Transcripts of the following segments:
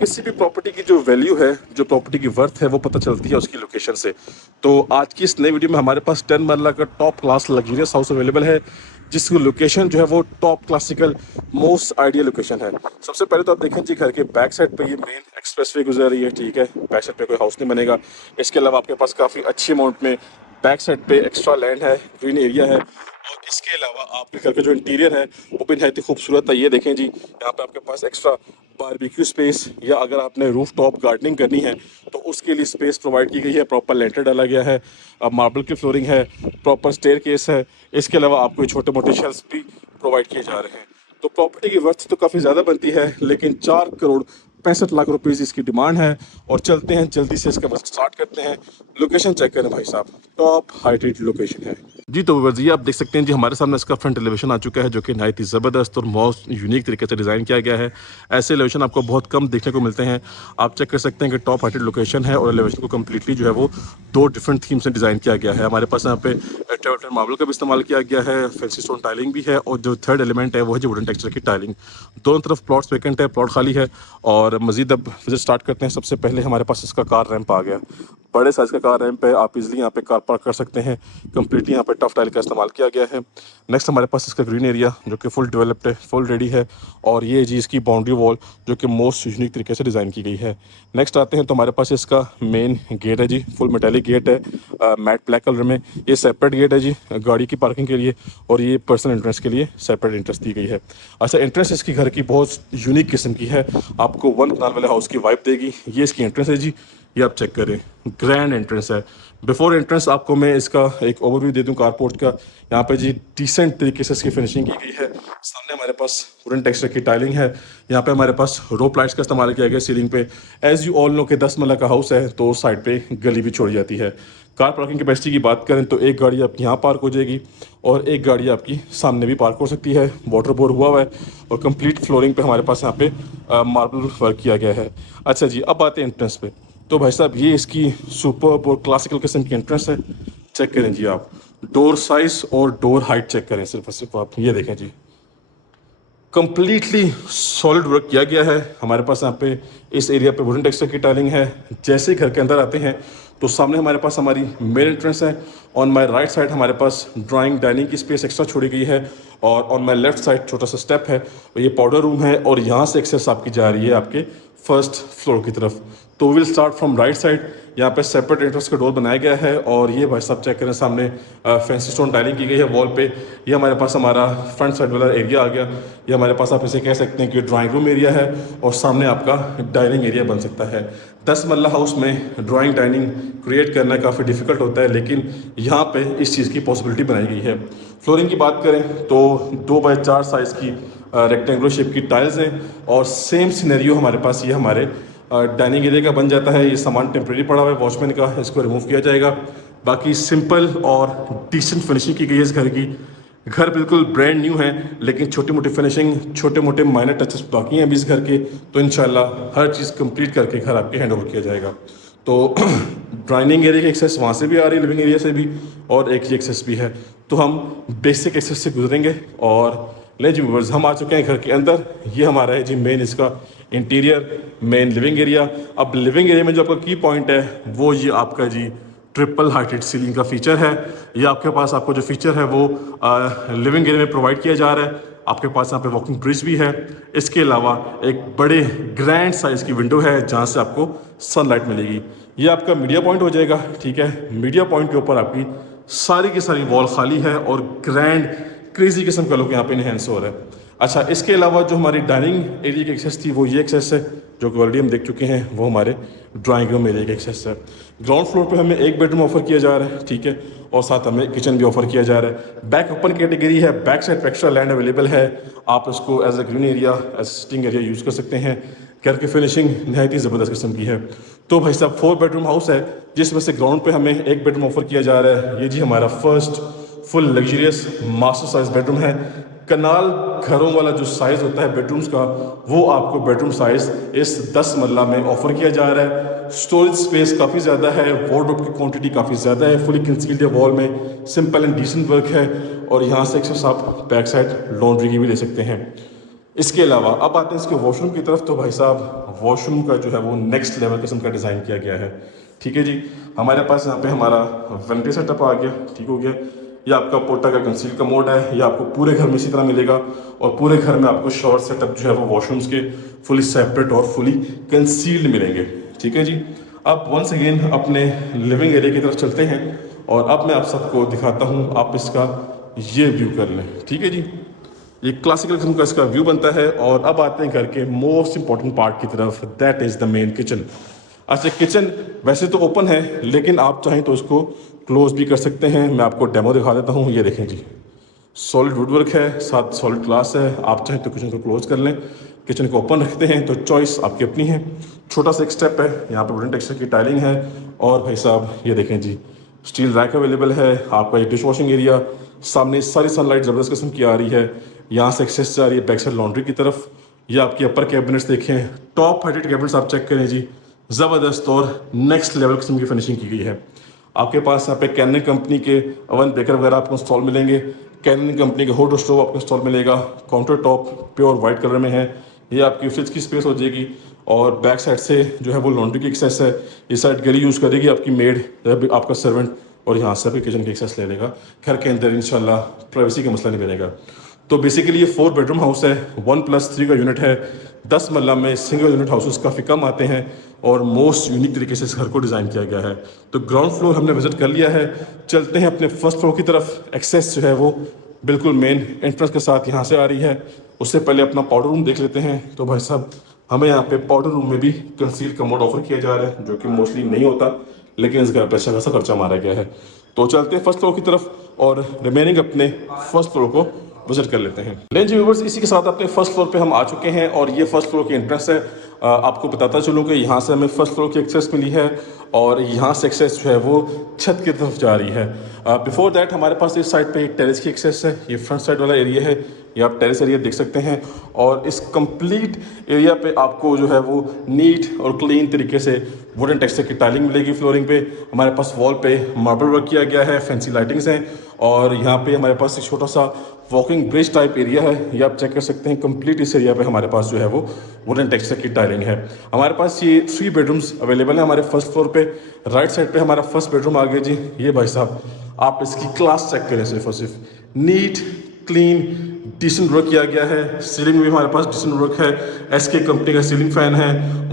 किसी भी प्रॉपर्टी की जो वैल्यू है, जो प्रॉपर्टी की वर्थ है, वो पता चलती है उसकी लोकेशन से। तो आज की इस नई वीडियो में हमारे पास 10 मरला का top class luxurious house available है, जिसकी लोकेशन जो है वो top classical most ideal location है। सबसे पहले तो आप देखें जी, घर के बैक साइड पे ये मेन एक्सप्रेसवे गुजर रही है, ठीक है। बैक साइड पे कोई हाउस नहीं बनेगा। इसके अलावा आपके पास काफ़ी अच्छी अमाउंट में बैक साइड पे एक्स्ट्रा लैंड है, ग्रीन एरिया है। और इसके अलावा आपके घर का जो इंटीरियर है वो भी नहायत ही खूबसूरत है। ये देखें जी, यहाँ पे आपके पास एक्स्ट्रा बारबेक्यू स्पेस, या अगर आपने रूफ टॉप गार्डनिंग करनी है तो उसके लिए स्पेस प्रोवाइड की गई है। प्रॉपर लेंटर डाला गया है, मार्बल की फ्लोरिंग है, प्रॉपर स्टेयर केस है। इसके अलावा आपको छोटे मोटे शेल्फ्स भी प्रोवाइड किए जा रहे हैं। तो प्रॉपर्टी की वर्थ तो काफ़ी ज़्यादा बनती है, लेकिन 4 करोड़ 65 लाख रुपीज़ इसकी डिमांड है। और चलते हैं जल्दी से इसका बस स्टार्ट करते हैं। लोकेशन चेक करें भाई साहब, टॉप हाइटेड लोकेशन है जी। तो व्यूअर्स, ये आप देख सकते हैं जी, हमारे सामने इसका फ्रंट एलिवेशन आ चुका है, जो कि नहायत ही ज़बरदस्त और मोस्ट यूनिक तरीके से डिज़ाइन किया गया है। ऐसे एलिवेशन आपको बहुत कम देखने को मिलते हैं। आप चेक कर सकते हैं कि टॉप हाइटेड लोकेशन है, और एलिवेशन को कम्प्लीटली जो है वो 2 डिफरेंट थीम से डिज़ाइन किया गया है। हमारे पास यहाँ पे टेराकोटा मार्बल का भी इस्तेमाल किया गया है, फैंसी स्टोन टाइलिंग भी है, और जो थर्ड एलिमेंट है वो है जो वुडन टेक्सचर की टाइलिंग। दोनों तरफ प्लॉट्स वेकेंट है, प्लॉट खाली है। और मजीद अब विजिट स्टार्ट करते हैं। सबसे पहले हमारे पास इसका कार रैंप आ गया। बड़े साइज़ का कार रैंप है, आप इजीली यहाँ पे कार पार्क कर सकते हैं। कम्प्लीटली यहाँ पे टफ टाइल का इस्तेमाल किया गया है। नेक्स्ट हमारे पास इसका ग्रीन एरिया, जो कि फुल डेवलप्ड है, फुल रेडी है। और ये जी इसकी बाउंड्री वॉल, जो कि मोस्ट यूनिक तरीके से डिज़ाइन की गई है। नेक्स्ट आते हैं तो हमारे पास इसका मेन गेट है जी, फुल मेटालिक गेट है, मैट ब्लैक कलर में। ये सेपरेट गेट है जी गाड़ी की पार्किंग के लिए, और ये पर्सनल एंट्रेंस के लिए सेपरेट एंट्रेंस दी गई है। अच्छा, एंट्रेंस इसकी घर की बहुत यूनिक किस्म की है, आपको 1 कनाल वाले हाउस की वाइब देगी। ये इसकी एंट्रेंस है जी, ये आप चेक करें, ग्रैंड एंट्रेंस है। बिफोर एंट्रेंस आपको मैं इसका एक ओवरव्यू दे दूं कारपोर्ट का। यहाँ पे जी डिसेंट तरीके से इसकी फिनिशिंग की गई है। सामने हमारे पास वुडन टेक्सचर की टाइलिंग है। यहाँ पे हमारे पास रोप लाइट्स का इस्तेमाल किया गया सीलिंग पे। एज यू ऑल नो के 10 मरला का हाउस है, तो साइड पे गली भी छोड़ी जाती है। कार पार्किंग कैपेसिटी की बात करें तो एक गाड़ी आपकी यहाँ पार्क हो जाएगी, और एक गाड़ी आपकी सामने भी पार्क हो सकती है। वाटर बोर हुआ हुआ है, और कंप्लीट फ्लोरिंग पे हमारे पास यहाँ पे मार्बल वर्क किया गया है। अच्छा जी, अब आते हैं एंट्रेंस पे। तो भाई साहब, ये इसकी सुपर और क्लासिकल किस्म की एंट्रेंस है। चेक करें जी आप, डोर साइज और डोर हाइट चेक करें सिर्फ और सिर्फ आप। ये देखें जी, कंप्लीटली सॉलिड वर्क किया गया है। हमारे पास यहाँ पे इस एरिया पे वुडन टेक्सचर की टाइलिंग है। जैसे ही घर के अंदर आते हैं तो सामने हमारे पास हमारी मेन एंट्रेंस है। ऑन माय राइट साइड हमारे पास ड्राइंग डाइनिंग की स्पेस एक्स्ट्रा छोड़ी गई है, और ऑन माय लेफ्ट साइड छोटा सा स्टेप है, और ये पाउडर रूम है। और यहाँ से एक्सेस आपकी जा रही है आपके फर्स्ट फ्लोर की तरफ। तो will start from right side. यहाँ पे सेपरेट एंट्रेंस का डोर बनाया गया है, और ये भाई साहब चेक करें, सामने फैंसी स्टोन टाइलिंग की गई है वॉल पे। ये हमारे पास हमारा फ्रंट साइड वाला एरिया आ गया। ये हमारे पास आप इसे कह सकते हैं कि ड्राइंग रूम एरिया है, और सामने आपका डाइनिंग एरिया बन सकता है। 10 मरला हाउस में ड्राइंग डाइनिंग क्रिएट करना काफ़ी डिफिकल्ट होता है, लेकिन यहाँ पे इस चीज़ की पॉसिबिलिटी बनाई गई है। फ्लोरिंग की बात करें तो 2x4 साइज़ की रेक्टेंगुलर शेप की टाइल्स हैं, और सेम सिनेरियो हमारे पास ये हमारे डाइनिंग एरिया का बन जाता है। ये सामान टेम्प्रेरी पड़ा हुआ है वॉचमैन का, इसको रिमूव किया जाएगा। बाकी सिंपल और डिसेंट फिनिशिंग की गई है इस घर की। घर बिल्कुल ब्रांड न्यू है, लेकिन छोटी मोटी फिनिशिंग, छोटे मोटे माइनर टचेस बाकी हैं अभी इस घर के। तो इंशाल्लाह हर चीज़ कंप्लीट करके घर आपके हैंड ओवर किया जाएगा। तो डाइनिंग एरिया की एक्सेस वहाँ से भी आ रही है, लिविंग एरिया से भी, और एक ही एक्सेस भी है। तो हम बेसिक एक्सेस से गुजरेंगे, और ले जी व्यूअर्स, हम आ चुके हैं घर के अंदर। ये हमारा है जी मेन इसका इंटीरियर, मेन लिविंग एरिया। अब लिविंग एरिया में जो आपका की पॉइंट है वो ये आपका जी ट्रिपल हाइटेड सीलिंग का फीचर है। ये आपके पास आपको जो फीचर है वो लिविंग एरिया में प्रोवाइड किया जा रहा है। आपके पास यहाँ पे वॉकिंग ब्रिज भी है। इसके अलावा एक बड़े ग्रैंड साइज़ की विंडो है, जहाँ से आपको सनलाइट मिलेगी। ये आपका मीडिया पॉइंट हो जाएगा, ठीक है। मीडिया पॉइंट के ऊपर आपकी सारी की सारी वॉल खाली है, और ग्रैंड क्रेजी किस्म का लुक यहाँ पे इनहेंस हो रहा है। अच्छा, इसके अलावा जो हमारी डाइनिंग एरिया की एक्सेस थी वो ये एक्सेस है, जो कि ऑलरेडी हम देख चुके हैं। वो हमारे ड्राइंग रूम एरिया की एक्सेस है। ग्राउंड फ्लोर पे हमें एक बेडरूम ऑफर किया जा रहा है, ठीक है, और साथ हमें किचन भी ऑफर किया जा रहा है। बैक ओपन कैटेगरी है, back side extra land available है। आप इसको as a green area, as sitting area use कर सकते हैं। घर की फिनिशिंग नहायत ही ज़बरदस्त किस्म की है। तो भाई साहब 4 बेडरूम हाउस है, जिसमें से ग्राउंड पे हमें एक बेडरूम ऑफर किया जा रहा है। ये जी हमारा first full luxurious master size bedroom है। कनाल घरों वाला जो साइज़ होता है बेडरूम्स का, वो आपको बेडरूम साइज़ इस 10 मरला में ऑफर किया जा रहा है। स्टोरेज स्पेस काफ़ी ज़्यादा है, वार्डरोब की क्वांटिटी काफ़ी ज़्यादा है, फुली कंसील्ड है वॉल में, सिंपल एंड डिसेंट वर्क है। और यहाँ से एक्सेस आप बैक साइड लॉन्ड्री की भी ले सकते हैं। इसके अलावा अब आते हैं इसके वॉशरूम की तरफ। तो भाई साहब वॉशरूम का जो है वो नेक्स्ट लेवल किस्म का डिज़ाइन किया गया है। ठीक है जी, हमारे पास यहाँ पे हमारा वेंटी सेटअप आ गया। ठीक हो गया, ये आपका पोटा का कंसील का मोड है, ये आपको पूरे घर में इसी तरह मिलेगा। और पूरे घर में आपको शॉवर सेटअप जो है वो वॉशरूम्स के फुली सेपरेट और फुली कंसील्ड मिलेंगे। ठीक है जी, अब वंस अगेन अपने लिविंग एरिया की तरफ चलते हैं और अब मैं आप सबको दिखाता हूँ, आप इसका ये व्यू कर लें। ठीक है जी, ये क्लासिकल किस्म का इसका व्यू बनता है। और अब आते हैं घर के मोस्ट इंपॉर्टेंट पार्ट की तरफ, that is the main kitchen. अच्छा, किचन वैसे तो ओपन है, लेकिन आप चाहें तो इसको क्लोज भी कर सकते हैं। मैं आपको डेमो दिखा देता हूँ। ये देखें जी, सॉलिड वुडवर्क है, साथ सॉलिड ग्लास है। आप चाहें तो किचन को क्लोज कर लें, किचन को ओपन रखते हैं तो चॉइस आपकी अपनी है। छोटा सा एक स्टेप है, यहाँ पर वुडन टेक्सचर की टाइलिंग है। और भाई साहब ये देखें जी, स्टील रैक अवेलेबल है। आपका ये डिश वॉशिंग एरिया, सामने सारी सनलाइट ज़बरदस्त किस्म की आ रही है। यहाँ से एक्सेस जा रही है बैक साइड लॉन्ड्री की तरफ। ये आपकी अपर कैबिनेट्स देखें, टॉप हाइटेड कैबिनेट्स आप चेक करें जी, ज़बरदस्त और नेक्स्ट लेवल किस्म की फिनिशिंग की गई है। आपके पास यहाँ पे कैनन कंपनी के अवन बेकर वगैरह आपको इंस्टॉल मिलेंगे। कैनन कंपनी के हॉट स्टोव आपको इंस्टॉल मिलेगा। Counter top pure white colour में है। ये आपकी फ्रिज की स्पेस हो जाएगी। और बैक साइड से जो है वो लॉन्ड्री की एक्सेस है। इस साइड गली यूज़ करेगी आपकी मेड, आपका सर्वेंट, और यहाँ से आपके किचन की एक्सेस ले लेगा। घर के अंदर इंशाल्लाह प्राइवेसी का मसला नहीं बनेगा। तो बेसिकली ये 4 बेडरूम हाउस है, 1+3 का यूनिट है। 10 मरला में सिंगल यूनिट हाउसेस काफ़ी कम आते हैं और मोस्ट यूनिक तरीके से इस घर को डिज़ाइन किया गया है। तो ग्राउंड फ्लोर हमने विजिट कर लिया है, चलते हैं अपने फर्स्ट फ्लोर की तरफ। एक्सेस जो है वो बिल्कुल मेन एंट्रेंस के साथ यहाँ से आ रही है। उससे पहले अपना पाउडर रूम देख लेते हैं। तो भाई साहब हमें यहाँ पे पाउडर रूम में भी कंसील कमोड ऑफर किया जा रहा है, जो कि मोस्टली नहीं होता, लेकिन इस घर पर अच्छा खासा खर्चा मारा गया है। तो चलते हैं फर्स्ट फ्लोर की तरफ और रिमेनिंग अपने फर्स्ट फ्लोर को विजिट कर लेते हैं। रेंज व्यूवर्स, इसी के साथ अपने फर्स्ट फ्लोर पे हम आ चुके हैं और ये फर्स्ट फ्लोर की एंट्रेंस है। आपको बताता चलूँ कि यहाँ से हमें फर्स्ट फ्लोर की एक्सेस मिली है और यहाँ से एक्सेस जो है वो छत की तरफ जा रही है। बिफोर दैट हमारे पास इस साइड पे एक टेरेस की एक्सेस है। ये फ्रंट साइड वाला एरिया है, ये आप टेरेस एरिया देख सकते हैं। और इस कंप्लीट एरिया पे आपको जो है वो नीट और क्लीन तरीके से वुडन टेक्सचर की टाइलिंग मिलेगी। फ्लोरिंग पे हमारे पास वॉल पे मार्बल वर्क किया गया है, फैंसी लाइटिंग्स हैं। और यहाँ पे हमारे पास एक छोटा सा वॉकिंग ब्रिज टाइप एरिया है, ये आप चेक कर सकते हैं। कंप्लीट इस एरिया पे हमारे पास जो है वो वुडन टेक्सचर की टाइलिंग है। हमारे पास ये 3 बेडरूम्स अवेलेबल हैं हमारे फर्स्ट फ्लोर पे। राइट साइड पे हमारा फर्स्ट बेडरूम आ गया जी। ये भाई साहब आप इसकी क्लास चेक करें, सिर्फ और सिर्फ नीट क्लीन डिसेंट वर्क किया गया है। सीलिंग में भी हमारे पास डिसेंट वर्क है। एसके कंपनी का सीलिंग फैन है,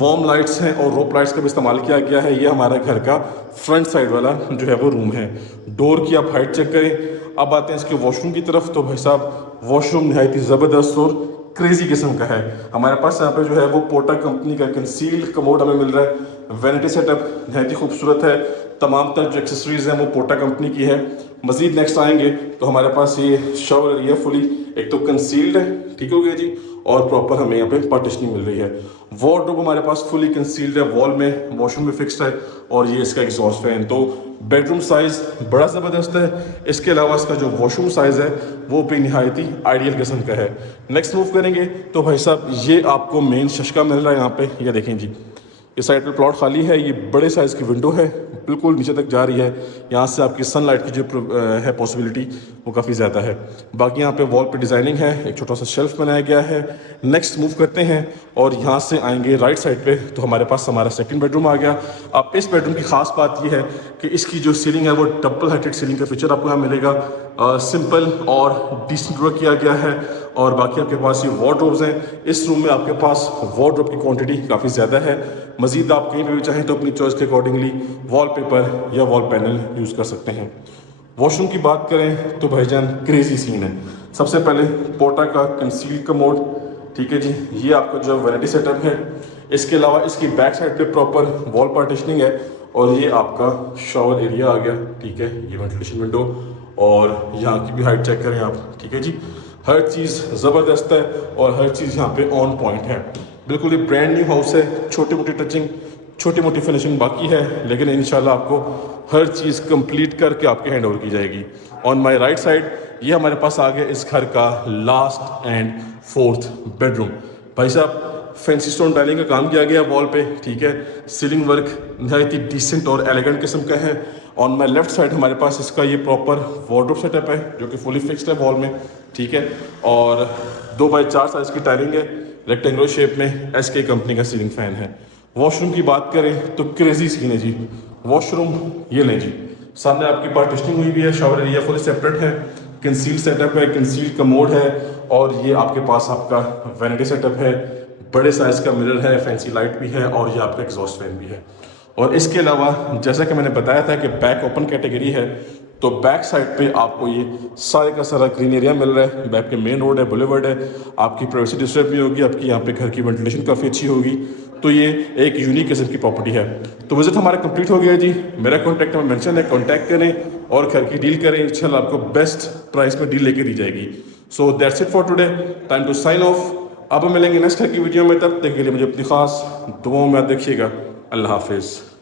वार्म लाइट्स हैं और रोप लाइट्स का भी इस्तेमाल किया गया है। ये हमारा घर का फ्रंट साइड वाला जो है वो रूम है। डोर की आप हाइट चेक करें। अब आते हैं इसके वॉशरूम की तरफ। तो भाई साहब वॉशरूम नहायत ही ज़बरदस्त और क्रेजी किस्म का है। हमारे पास यहाँ पे जो है वो पोटा कंपनी का कंसील्ड कमोड हमें मिल रहा है। वैनिटी सेटअप नहायत ही खूबसूरत है। तमाम तरह जो एक्सेसरीज हैं वो पोटा कंपनी की है। मजीद नेक्स्ट आएंगे तो हमारे पास ये शॉवर एरिया फुली एक तो कंसील्ड है, ठीक हो गया जी, और प्रॉपर हमें यहाँ पे पार्टीशनिंग मिल रही है। वार्डरोब हमारे पास फुली कंसील्ड है, वॉल में, वॉशरूम में फिक्स्ड है। और ये इसका एग्जॉस्ट फैन। तो बेडरूम साइज़ बड़ा ज़बरदस्त है। इसके अलावा इसका जो वॉशरूम साइज़ है वो भी नहायत ही आइडियल किस्म का है। नेक्स्ट मूव करेंगे तो भाई साहब ये आपको मेन शशका मिल रहा है यहाँ पे। ये देखें जी, इस साइड पे प्लॉट खाली है। ये बड़े साइज़ की विंडो है, बिल्कुल नीचे तक जा रही है। यहाँ से आपकी सनलाइट की जो है पॉसिबिलिटी वो काफ़ी ज़्यादा है। बाकी यहाँ पे वॉल पे डिज़ाइनिंग है, एक छोटा सा शेल्फ बनाया गया है। नेक्स्ट मूव करते हैं और यहाँ से आएंगे राइट साइड पे तो हमारे पास हमारा सेकंड बेडरूम आ गया। अब इस बेडरूम की खास बात ये है कि इसकी जो सीलिंग है वो डबल हाइटेड सीलिंग का फीचर आपको यहाँ मिलेगा। सिंपल और डिसेंट वर्क किया गया है। और बाकी आपके पास ये वार्डरोब्स हैं। इस रूम में आपके पास वार्डरोब की क्वांटिटी काफ़ी ज़्यादा है। मजीद आप कहीं पर भी चाहें तो अपनी चॉइस के अकॉर्डिंगली वॉलपेपर या वॉल पैनल यूज़ कर सकते हैं। वॉशरूम की बात करें तो भाईजान क्रेजी सीन है। सबसे पहले पोटा का कंसील कमोड, ठीक है जी, ये आपका जो वैनिटी सेटअप है। इसके अलावा इसकी बैक साइड पे प्रॉपर वॉल पार्टीशनिंग है और ये आपका शॉवर एरिया आ गया, ठीक है। ये वेंटिलेशन विंडो और यहाँ की भी हाइट चेक करें आप, ठीक है जी। हर चीज़ ज़बरदस्त है और हर चीज़ यहाँ पे ऑन पॉइंट है। बिल्कुल ये ब्रांड न्यू हाउस है। छोटी मोटी टचिंग, छोटी मोटी फिनिशिंग बाकी है, लेकिन इंशाल्लाह आपको हर चीज़ कंप्लीट करके आपके हैंड ओवर की जाएगी। ऑन माय राइट साइड ये हमारे पास आ गया इस घर का लास्ट एंड फोर्थ बेडरूम। भाई साहब फैंसी स्टोन डाइनिंग का काम किया गया वॉल पे, ठीक है। सीलिंग वर्क नहायत ही डिसेंट और एलिगेंट किस्म का है। ऑन माई लेफ्ट साइड हमारे पास इसका ये प्रॉपर वार्डरोब सेटअप है जो कि फुली फिक्स्ड है वॉल में, ठीक है। और 2x4 साइज़ की टाइलिंग है रेक्टेंगुलर शेप में। SK कंपनी का सीलिंग फैन है। वॉशरूम की बात करें तो क्रेजी सीन है जी। वॉशरूम ये लें जी, सामने आपकी पार्टिशनिंग हुई भी है, शावर एरिया फुली सेपरेट है, कंसील सेटअप है, कंसील कमोड है, और ये आपके पास आपका वैनिटी सेटअप है, बड़े साइज़ का मिरर है, फैंसी लाइट भी है, और ये आपका एग्जॉस्ट फैन भी है। और इसके अलावा जैसा कि मैंने बताया था कि बैक ओपन कैटेगरी है, तो बैक साइड पे आपको ये सारे का सारा ग्रीन एरिया मिल रहा है। बैक पे मेन रोड है, बुलेवर्ड है, आपकी प्राइवेसी डिस्टर्ब नहीं होगी, आपकी यहाँ पे घर की वेंटिलेशन काफ़ी अच्छी होगी। तो ये एक यूनिक किस्म की प्रॉपर्टी है। तो विजिट हमारा कंप्लीट हो गया जी। मेरा कॉन्टैक्ट नंबर मेंशन है, कॉन्टैक्ट करें और घर की डील करें, इंशाल्लाह आपको बेस्ट प्राइस में डील लेके दी जाएगी। So that's it for today, time to sign off. अब हम मिलेंगे नेक्स्ट घर की वीडियो में, तब तक के लिए मुझे अपनी खास दुआओं में देखिएगा। अल्लाह हाफिज़।